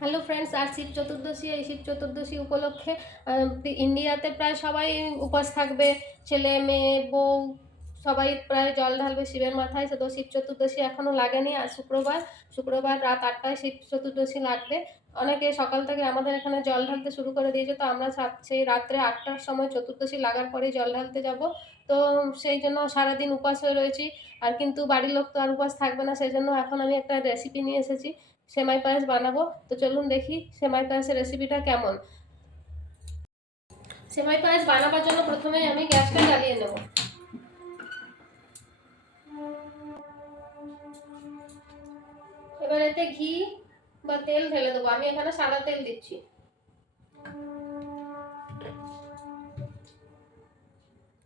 Hello friends আর শিব চতুর্দশী, এই শিব চতুর্দশী উপলক্ষে ইন্ডিয়াতে প্রায় সবাই উপাস থাকবে, ছেলে, মেয়ে, বউ সবাই প্রায় জল ঢালবে শিবের মাথায়। তো শিব চতুর্দশী এখনও লাগেনি। আর শুক্রবার শুক্রবার রাত আটটায় শিব চতুর্দশী লাগবে। অনেকে সকাল থেকে আমাদের এখানে জল ঢালতে শুরু করে দিয়েছে। তো আমরা সেই রাত্রে আটটার সময় চতুর্দশী লাগার পরেই জল ঢালতে যাব। তো সেই জন্য সারাদিন উপাস হয়ে রয়েছি। আর কিন্তু বাড়ির লোক তো আর উপাস থাকবে না। সেই জন্য এখন আমি একটা রেসিপি নিয়ে এসেছি। সেমাই পায়েস বানাবো। তো চলুন দেখি সেমাই পায়েসের রেসিপিটা কেমন। সেমাই পায়েস বানাবার জন্য প্রথমেই আমি গ্যাসটা জ্বালিয়ে নেব। এবার এতে ঘি বা তেল ঢেলে দেবো। আমি এখানে সাদা তেল দিচ্ছি।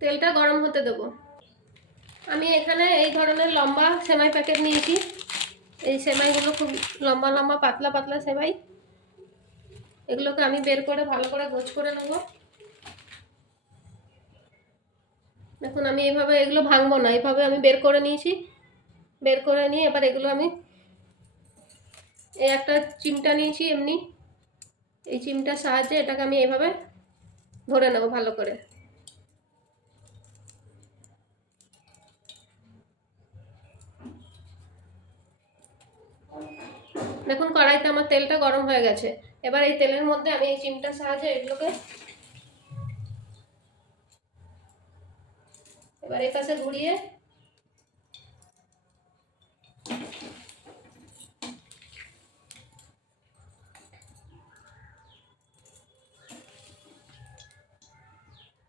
তেলটা গরম হতে দেবো। আমি এখানে এই ধরনের লম্বা সেমাই প্যাকেট নিয়েছি। এই সেমাইগুলো খুব লম্বা লম্বা, পাতলা পাতলা সেমাই। এগুলোকে আমি বের করে ভালো করে গোছ করে নেব। দেখুন আমি এইভাবে এগুলো ভাঙবো না এইভাবে আমি বের করে নিয়েছি। বের করে নিয়ে এবার এগুলো আমি এই একটা চিমটা নিয়েছি এমনি। এই চিমটার সাহায্যে এটাকে আমি এইভাবে ধরে নেব ভালো করে। দেখুন কড়াইতে আমার তেলটা গরম হয়ে গেছে। এবার এই তেলের মধ্যে আমি এই চিমটার সাহায্যে এগুলোকে এবার এই পাশে ঘুরিয়ে।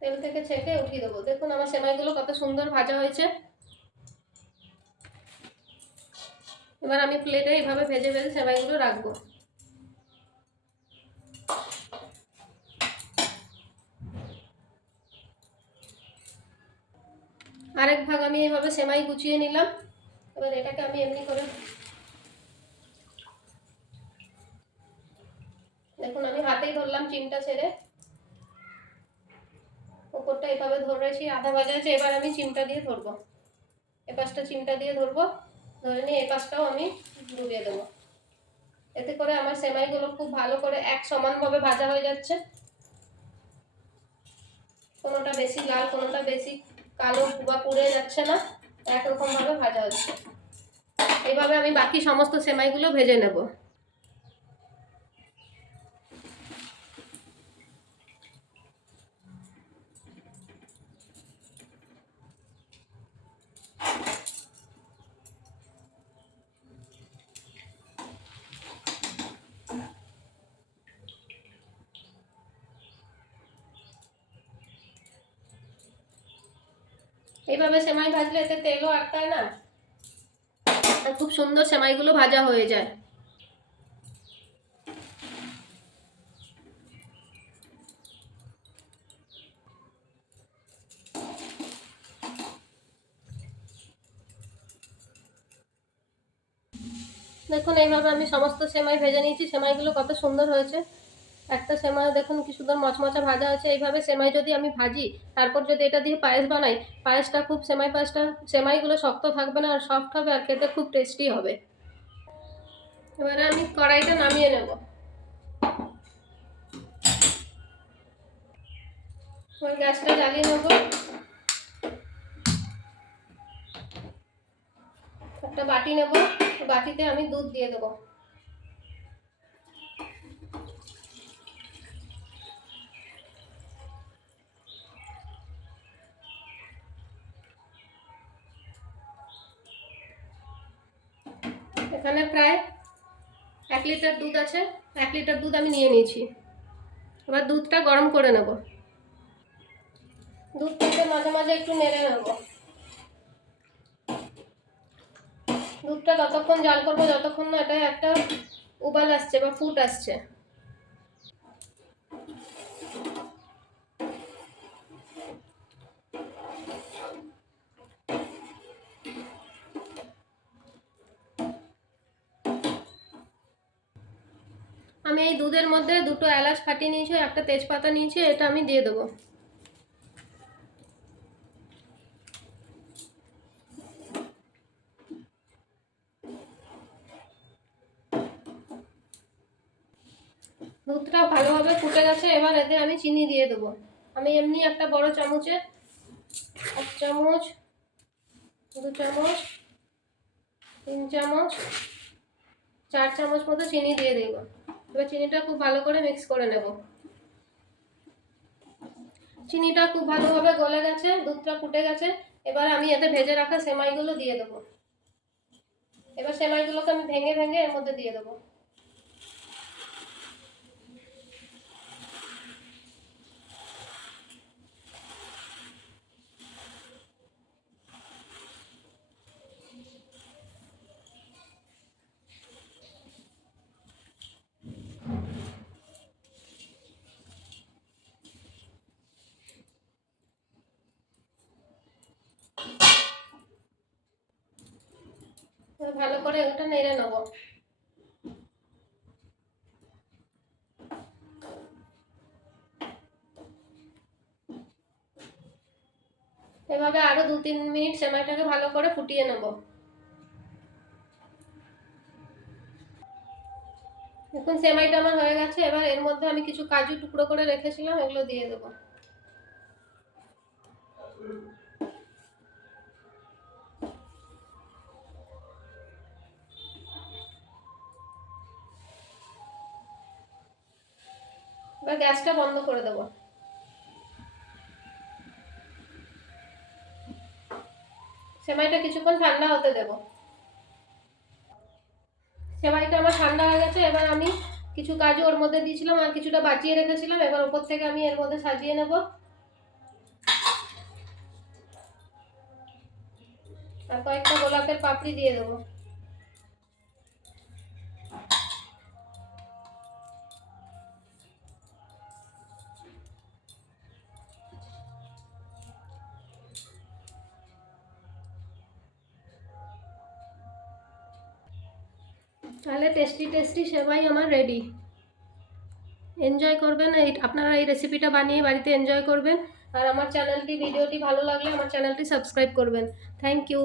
তেল থেকে ছেঁকে উঠিয়ে দেবো। দেখুন আমার সেমাইগুলো কত সুন্দর ভাজা হয়েছে। এবার আমি প্লেটে এইভাবে ভেজে ভেজে সেমাইগুলো রাখব। আরেক ভাগ আমি এইভাবে সেমাই গুছিয়ে নিলাম। এবার এটাকে আমি এমনি করে দেখুন, আমি হাতেই ধরলাম চিমটা ছেড়ে। ওপরটা এভাবে ধরেছি, আধা ভাজা আছে, এবার আমি চিমটা দিয়ে ধরবো। এ পাশটা চিমটা দিয়ে ধরবো, ধরে নিয়ে এই পাশটাও আমি ডুবিয়ে দেবো। এতে করে আমার সেমাইগুলো খুব ভালো করে এক সমানভাবে ভাজা হয়ে যাচ্ছে। কোনোটা বেশি লাল, কোনোটা বেশি কালো বা পুড়ে যাচ্ছে না, একরকমভাবে ভাজা হচ্ছে। এভাবে আমি বাকি সমস্ত সেমাইগুলো ভেজে নেব। এইভাবে সেমাই ভাজলে এতে তেলও আটকায় না? খুব সুন্দর সেমাইগুলো ভাজা হয়ে যায়। দেখুন, এইভাবে আমি সমস্ত সেমাই ভেজে নিয়েছি। সেমাইগুলো কত সুন্দর হয়েছে। একটা সেমাই দেখুন কি সুন্দর মচমচা ভাজা আছে, এইভাবে সেমাই যদি আমি ভাজি, তারপর যদি এটা দিয়ে পায়েস বানাই, পায়েসটা খুব সেমাই পায়েসটা, সেমাইগুলো শক্ত থাকবে না আর সফট হবে আর খেতে খুব টেস্টি হবে। এবারে আমি কড়াইটা নামিয়ে নেব। গ্যাসটা জ্বালিয়ে নেব। একটা বাটি নেব, বাটিতে আমি দুধ দিয়ে দেবো। এখানে প্রায় এক লিটার দুধ আছে, এক লিটার দুধ আমি নিয়ে নিয়েছি। এবার দুধটা গরম করে নেব। দুধটাকে মাঝে মাঝে একটু নেড়ে নেব। দুধটা ততক্ষণ জাল করব, যতক্ষণ না এটা একটা উবাল আসছে বা ফুট আসছে। আমি এই দুধের মধ্যে দুটো এলাচ ফাটিয়ে নিয়েছি একটা তেজপাতা নিয়েছি, এটা আমি দিয়ে দেবো। দুধটা ভালোভাবে ফুটে গেছে, এবার এতে আমি চিনি দিয়ে দেবো। আমি এমনি একটা বড় চামচে, এক চামচ, দু চামচ, তিন চামচ, চার চামচ মতো চিনি দিয়ে দেবো। এবার চিনিটা খুব ভালো করে মিক্স করে নেব। চিনিটা খুব ভালোভাবে গলে গেছে, দুধটা ফুটে গেছে। এবার আমি এতে ভেজে রাখা সেমাইগুলো দিয়ে দেবো। এবার সেমাইগুলোকে আমি ভেঙে ভেঙে এর মধ্যে দিয়ে দেবো এবার ভালো করে ওটা নেড়ে নেব। এভাবে আরও দু তিন মিনিট সেমাইটাকে ভালো করে ফুটিয়ে নেব। এখন সেমাইটা আমার হয়ে গেছে, এবার এর মধ্যে আমি কিছু কাজু টুকরো করে রেখেছিলাম, এগুলো দিয়ে দেবো। এবার গ্যাসটা বন্ধ করে দেবো। সেমাইটা কিছুক্ষণ ঠান্ডা হতে দেব। সেমাইটা আমার ঠান্ডা হয়ে গেছে, এবার আমি কিছু কাজু ওর মধ্যে দিয়েছিলাম আর কিছুটা বাঁচিয়ে রেখেছিলাম, এবার ওপর থেকে আমি এর মধ্যে সাজিয়ে নেব। আর কয়েকটা গোলাপের পাপড়ি দিয়ে দেবো। তাহলে টেস্টি টেস্টি সেবাই আমার রেডি এনজয় করবেন, এই আপনারা এই রেসিপিটা বানিয়ে বাড়িতে এনজয় করবেন। আর আমার চ্যানেলটি ভিডিওটি ভালো লাগলে আমার চ্যানেলটি সাবস্ক্রাইব করবেন। Thank you